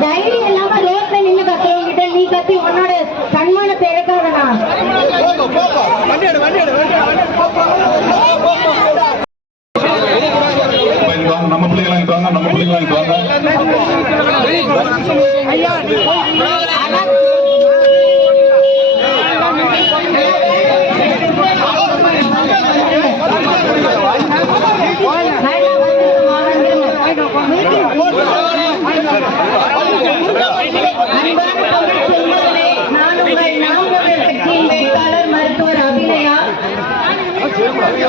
தைரியம் இல்லாம ரோட்ல நின்னு நீ கத்தி உன்னோட சன்மானத்தை வாங்க, நம்ம பிள்ளைங்களா இங்க வாங்க நம்ம பிள்ளைங்களா இங்க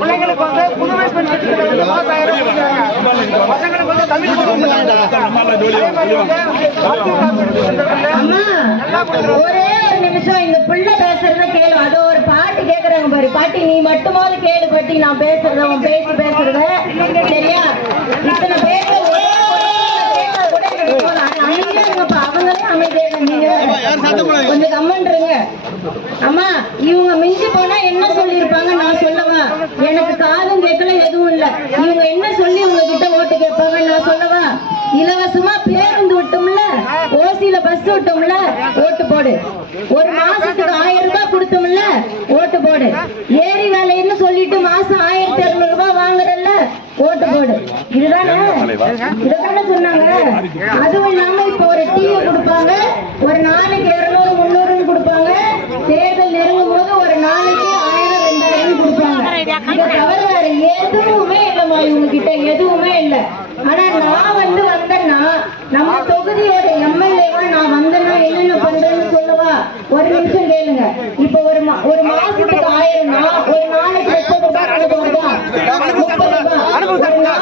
பிள்ளைங்களுக்கு வந்து புதுமை பெண் திட்டத்துக்கு பாஸ் ஆயிரம் பசங்களுக்கு வந்து தமிழ் அம்மா ஒரே ஒரு நிமிஷம் இந்த பிள்ளை பேசுறத கேளு. அது ஒரு பாட்டு கேக்குறாங்க பாரு. பாட்டி நீ மட்டுமாவது கேளு பாட்டி. நான் பேசுறத பேசி பேசுறத. சரியா? இத்தனை பேர்ல ஒரே ஒரு கேட்டா கூட எனக்கு போதும். ஆனா அமைதியா இருங்கப்பா அவங்களே அமைதியா இருங்க. நீங்க வேற. கொஞ்சம் கம்மன்றுங்க அம்மா இவங்க மிஞ்சி போனா என்ன சொல்லியிருப்பாங்க? நான் சொல்லவா? எனக்கு காதும் கேட்கல எதுவும் இல்ல. இவங்க என்ன சொல்லி உங்ககிட்ட ஓட்டு கேட்பாங்க நான் சொல்லவா? இலவசமா பேருந்து விட்டோம்ல? ஓசியில பஸ் விட்டோம்ல? ஓட்டு போடு. ஒரு மாசத்துக்கு ஆயிரம் ரூபாய் கொடுத்தோம்ல? ஓட்டு போடு. ஏரி வேலைன்னு சொல்லிட்டு மாசம் ஆயிரத்தி இருநூறு ரூபாய் வாங்குறல்ல ஓட்டு போடு. இதுதானே? இதுதானே சொன்னாங்க. அதுவும் இல்லாம இப்ப ஒரு டீ கொடுப்பாங்க. ஒரு நாளைக்கு இருநூறு முந்நூறுன்னு கொடுப்பாங்க. தேர்தல் நெருங்கும் போது ஒரு நாளைக்கு ஆயிரம் ரெண்டாயிரம் கொடுப்பாங்க. இதை தவிர வேற எதுவுமே இல்லம்மா இவங்க கிட்ட எதுவுமே இல்ல. ஆனா நான் வந்து வந்தேன்னா நம்ம தொகுதியோட எம்எல்ஏவா நான் வந்தேன்னா என்னென்ன பண்றேன்னு சொல்லவா? ஒரு நிமிஷம் கேளுங்க. இப்ப ஒரு மா- ஒரு மாசத்துக்கு ஆயிரம்னா ஒரு நாளைக்கு முப்பது ரூபாய் கொடுக்கணுமா?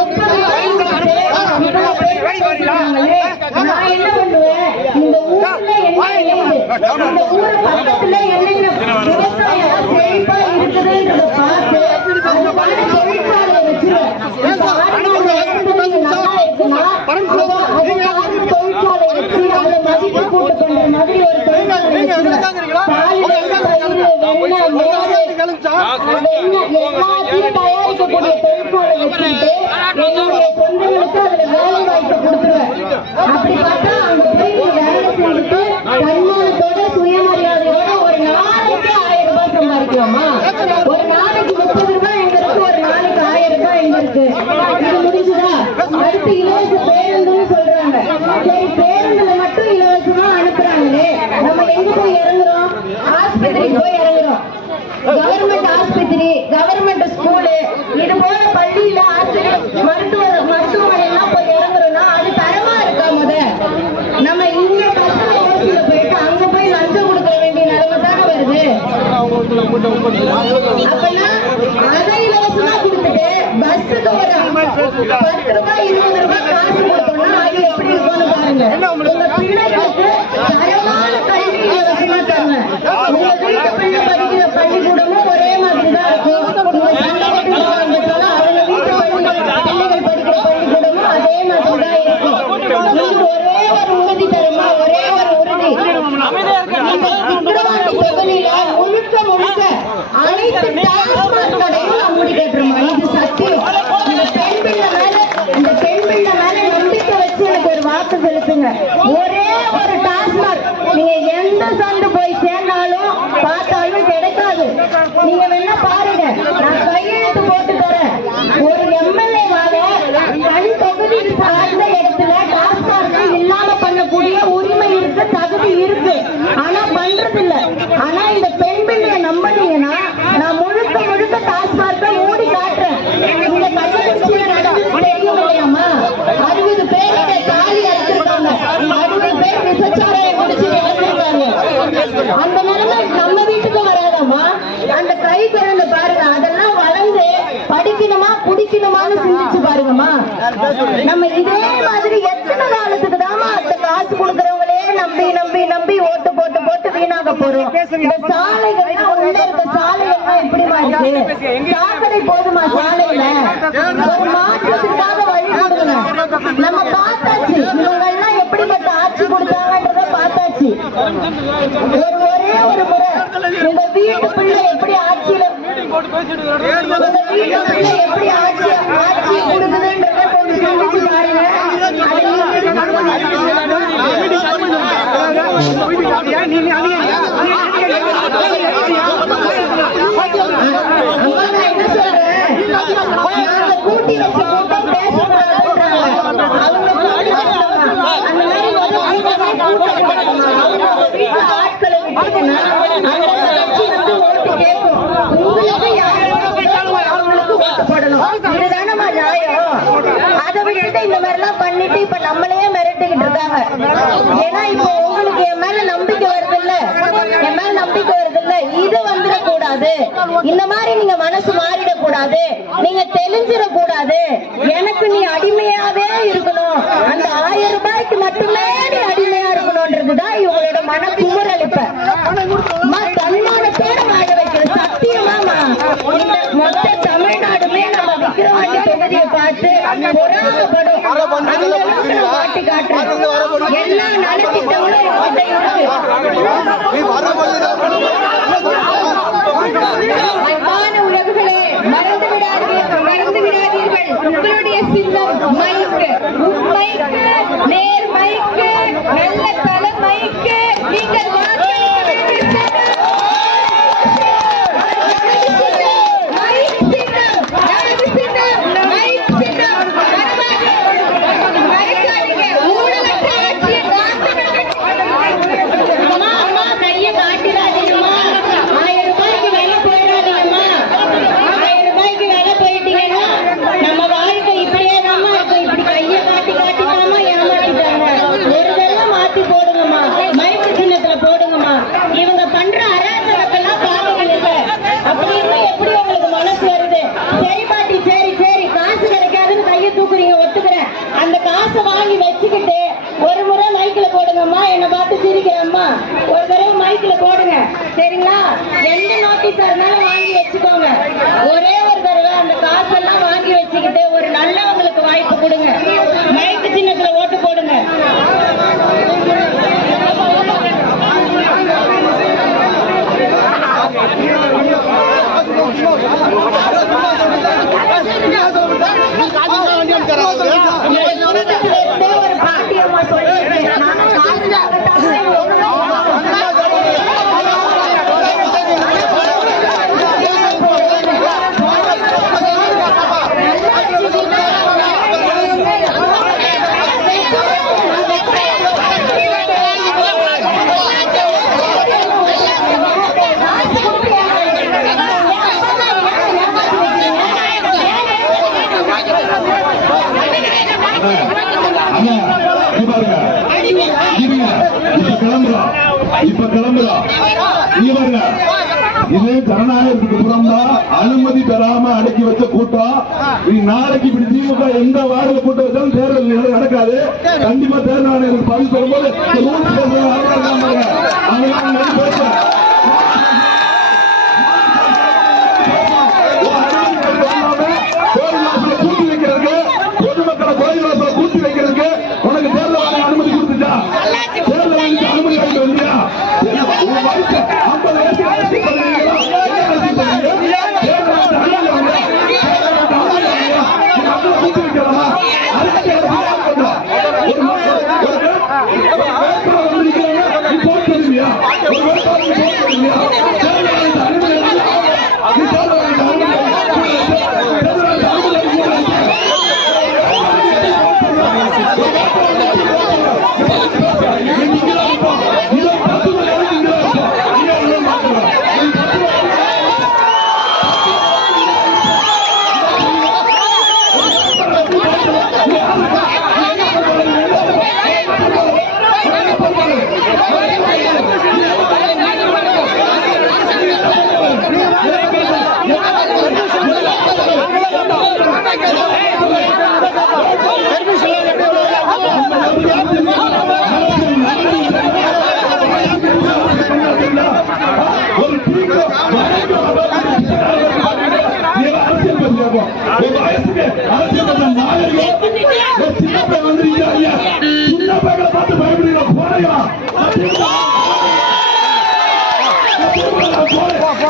முப்பது ரூபாய் ஒரு நாளைக்கு முப்பது ரூபாய் கொடுத்து இவ்வளவு பேர் பேசுறாங்களே, நான் என்ன பண்ணுவேன் இந்த ஊர்ல என்ன ஏது இந்த ஊர் பக்கத்துல என்னென்ன விவசாயம் செழிப்பா இருக்குதுன்றத பார்த்து அதுக்கான தொழிற்சாலை வச்சிருவேன் இப்ப ஆடுகள் இறக்குமதி நல்லா இருக்குன்னா அதை அதுக்கான தொழிற்சாலை வச்சு அதுல மதிப்பு கூட்டு பண்ற மாதிரி ஒரு தொழிற்சாலை வச்சிருவேன் பால் தயிர் வெண்ணெய் மோர் வெண்ணெய் எல்லாத்தையும் தயாரிக்கக்கூடிய தொழிற்சாலை வச்சுட்டு என்னுடைய சொந்தங்களுக்கு அதுல வேலை வாய்ப்பு கொடுத்துருவேன் அப்படி பார்த்தா அங்க போய் நீ வேலை செஞ்சுட்டு தன்மானத்தோட சுயமரியாதையோட ஒரு நாளைக்கு ஆயிரம் ரூபாய் சம்பாதிக்கலாமா ஒரு நாளைக்கு முப்பது ரூபாய் எங்க இருக்கு ஒரு நாளைக்கு ஆயிரம் ரூபாய் எங்க இருக்கு இது முடிஞ்சுதா அடுத்து இலவச பேருந்துன்னு சொல்றாங்க சரி பேருந்துல மட்டும் இலவசமா அனுப்புறாங்களே நம்ம எங்க போய் இறங்குறோம்? ஆஸ்பத்திரிக்கு போய் இறங்குறோம். கவர்மெண்ட் ஆஸ்பத்திரி கவர்மெண்ட் ஸ்கூலு இது போல பள்ளியில ஆஸ்பத்திரி மருத்துவ மருத்துவமனை எல்லாம் போய் இறங்குறோம்னா அது தரமா இருக்கா முத? நம்ம இங்க ஓசியில போயிட்டு அங்க போய் லஞ்சம் கொடுக்க வேண்டிய நிலைமை தானே வருது. அப்பனா அதை இலவசமா கொடுத்துட்டு பஸ்ஸுக்கு ஒரு பத்து ரூபாய் இருபது ரூபாய் காசு கொடுத்தோம்னா அது எப்படி இருக்கும்னு பாருங்க. உங்க பள்ளிக்கூடமும் ஒரே மாதிரி தான் இருக்கும் உங்க சந்தேகத்தில் ஆரம்பிச்சாலும் அவங்க வீட்டு பள்ளி பிள்ளைகள் படிக்கிற பள்ளிக்கூடமும் அதே மாதிரி தான் இருக்கும் இது ஒரே ஒரு உறுதி தருமா ஒரே ஒரு உறுதி இந்த குற்றவாளி தொகுதியில முழுக்க முழுக்க அனைத்து டாஸ்மாக் நீங்க வேணா பாருங்க. நான் கையெழுத்து போட்டு தரேன். ஒரு எம்எல்ஏ தனி தொகுதி சார்ந்த இடத்துல டாஸ்மார்க்கு இல்லாம பண்ணக்கூடிய உரிமை இருக்க தகுதி இருக்கு. ஆனா பண்றது இல்ல ஆனா இந்த பெண் பிள்ளைய நம்பினீங்கன்னா நான் முழுக்க முழுக்க டாஸ்மார்க்க மூடி காட்டுறேன். இந்த கள்ளக்குறிச்சியில நடந்தது தெரியும் இல்லையாமா அறுபது பேர் தாலி அடிச்சிருக்காங்க அறுபது பேர் விசச்சாரையை முடிச்சு இறந்துருக்காங்க. அந்த நம்ம இதே மாதிரி எத்தனை காலத்துக்கு தாமா அந்த காசு கொடுக்கறவங்களே நம்பி நம்பி நம்பி ஓட்டு போட்டு போட்டு வீணாக போறோம். இந்த சாலைகள் உள்ள இருக்க சாலைகள்லாம் எப்படிமா இருக்கு? சாக்கடை போதுமா சாலையில? ஒரு மாற்றத்துக்காக வழி கொடுங்க நம்ம பார்த்தாச்சு. இவங்க எல்லாம் எப்படிப்பட்ட ஆட்சி கொடுத்தாங்கன்றத பார்த்தாச்சு. ஒரு ஒரே ஒரு முறை. உங்க வீட்டு பிள்ளை எப்படி ஆட்சியில எப்படி ஆட்சி ஆட்சி கொடுக்குதுன்றத கொஞ்சம் கூட்டி வச்ச கூட்டம் அவங்களுக்கு ஓட்டு போடணும். இதுதானம்மா நியாயம்? அதை இந்த மாதிரி எல்லாம் பண்ணிட்டு இப்ப நம்மளையே மிரட்டிக்கிட்டு இருக்காங்க. ஏன்னா இப்போ உங்களுக்கு என் மேல நம்பிக்கை வருது இல்ல என் மேல நம்பிக்கை வருது இல்ல இது வந்துட கூடாது இந்த மாதிரி நீங்க மனசு மாறிட கூடாது நீங்க தெளிஞ்சிட கூடாது எனக்கு நீ அடிமையாவே இருக்கணும். அந்த ஆயிரம் ரூபாய்க்கு மட்டுமே நீ அடிமையா இருக்கணும்ன்றதுதான் இவங்களோட மன குமுறல் இப்ப. எல்லா நலத்திட்டங்களும் என்கிட்ட இருக்கு அன்பான உறவுகளே மறந்து விடாதீர்கள் மறந்து விடாதீர்கள் உங்களுடைய சின்னம் மைக்கு மைக்கு நேர் மைக்கு நல்ல தலை மைக்கு நீங்கள் வாக்களிக்க வேண்டிய சின்னம். மைக் சின்னம். யாரது சின்னம்? மைக் சின்னம். மறக்காதீங்க. ஊழலற்ற ஆட்சியை அம்மா, அம்மா, கையை காட்டிடாதீங்கம்மா. ஆயிரம் ரூபாய்க்கு விலை போயிடாதீங்கம்மா. ஆயிரம் ரூபாய்க்கு விலை போயிட்டீங்கன்னா, நம்ம வாழ்க்கை இப்படியே தாம்மா இருக்கும். இப்படி கையை காட்டி காட்டி தாம்மா ஏமாத்திட்டாங்க. ஒரு தடவை மாத்தி போடுங்கம்மா. மைக்கு சின்னத்துல போடுங்கம்மா. இவங்க பண்ற அராஜகத்தெல்லாம் பாக்குறீங்க. அப்படி இருந்தா எப்படி உங்களுக்கு மனசு வருது? சரி பாட்டி, சரி, சரி. காசு கிடைக்காதுன்னு கையை தூக்குறீங்க, ஒத்துக்கிறேன். அந்த காசை வாங்கி வச்சுக்கிட்டு ஒரு முறை மைக்கில் போடுங்கம்மா. என்னை பார்த்து சிரிக்கிறம்மா. ஒரு தடவை மைக்கில் போடுங்க. சரிங்களா? எந்த நோட்டீஸா இருந்தாலும் வாங்கி வச்சுக்கோங்க. ஒரே ஒரு தடவை அந்த காசெல்லாம் வாங்கி வச்சுக்கிட்டு ஒரு நல்லவங்களுக்கு வாய்ப்பு கொடுங்க. மைக்கு சின்னத்தில் ஓட்டு போடுங்க இருந்தே ஒரு பாட்டியம்மா சொல்லியிருக்கேன் நான் காசு அண்ணா, இங்க பாருங்க. இருங்க. இப்ப கிளம்புறோம். இப்ப கிளம்புறோம். இங்க பாருங்க. இது ஜனநாயகத்துக்கு புறம்பா அனுமதி பெறாம அடக்கி வச்ச கூட்டம் நாளைக்கு இப்படி திமுக எந்த வார்டுல கூட்டம் வச்சாலும் தேர்தல் நடக்காது. கண்டிப்பா தேர்தல் ஆணையருக்கு பதிவு பெறும்போது கூட்டி வைக்கிறதுக்கு பொதுமக்களை கோயில் வாசல கூட்டி வைக்கிறதுக்கு உனக்கு தேர்தல் ஆணையம் அனுமதி கொடுத்துச்சா தேர்தல் ஆணையத்துக்கு அனுமதி வாங்கிட்டு வந்தியா உன் வயசு ஐம்பது வயசு அரசியல் பண்ணுவீங்களா? என்ன அரசியல் பண்ணுவீங்க? தேர்தல் ஆணையத்துக்கு அனுமதி வாங்க. தேர்தல் ஆணையத்துக்கு அனுமதி வாங்க. நீ மக்களை கூட்டி வைக்கலாமா? அதுக்கு அரசியல் யார் பண்றா? ஒரு ம- ஒரு வே- ஒரு வேட்பாளர் வந்து நிக்கிறாங்க, நீ போட்டு தருவியா? ஒரு வேட்பாளர் நீ போட்டு தருவியா?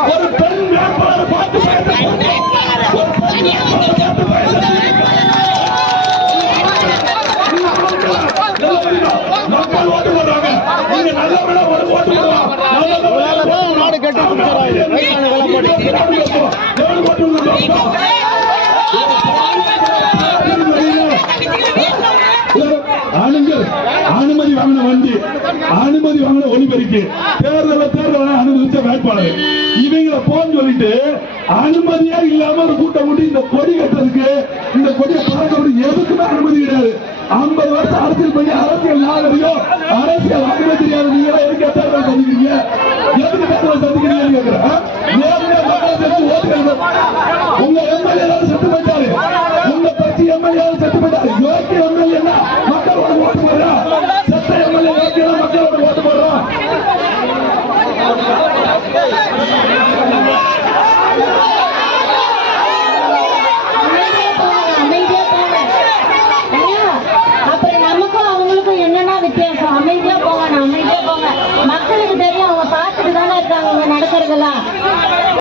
ஒரு பெண் வேட்பாளர் பார்த்து மக்கள் ஓட்டு போடுறாங்க நீங்க ஒரு ஓட்டு போடுவாங்க நாடு அனுமதி வாங்கின வண்டி. அனுமதி வாங்கின ஒலிபெருக்கி அழைப்பாளர் இவங்களை போன் சொல்லிட்டு அனுமதியா இல்லாம ஒரு கூட்டம் கூட்டி இந்த கொடி கட்டுறதுக்கு இந்த கொடியை பறக்க விட்டு எதுக்குமே அனுமதி கிடையாது. ஐம்பது வருஷம் அரசியல் பண்ணி அரசியல் நாகரிகம் அரசியல் அனுமதி தெரியாது நீங்க எதுக்கு எத்தனை சந்திக்கிறீங்க? எதுக்கு எத்தனை சந்திக்கிறீங்கன்னு கேட்கிறேன்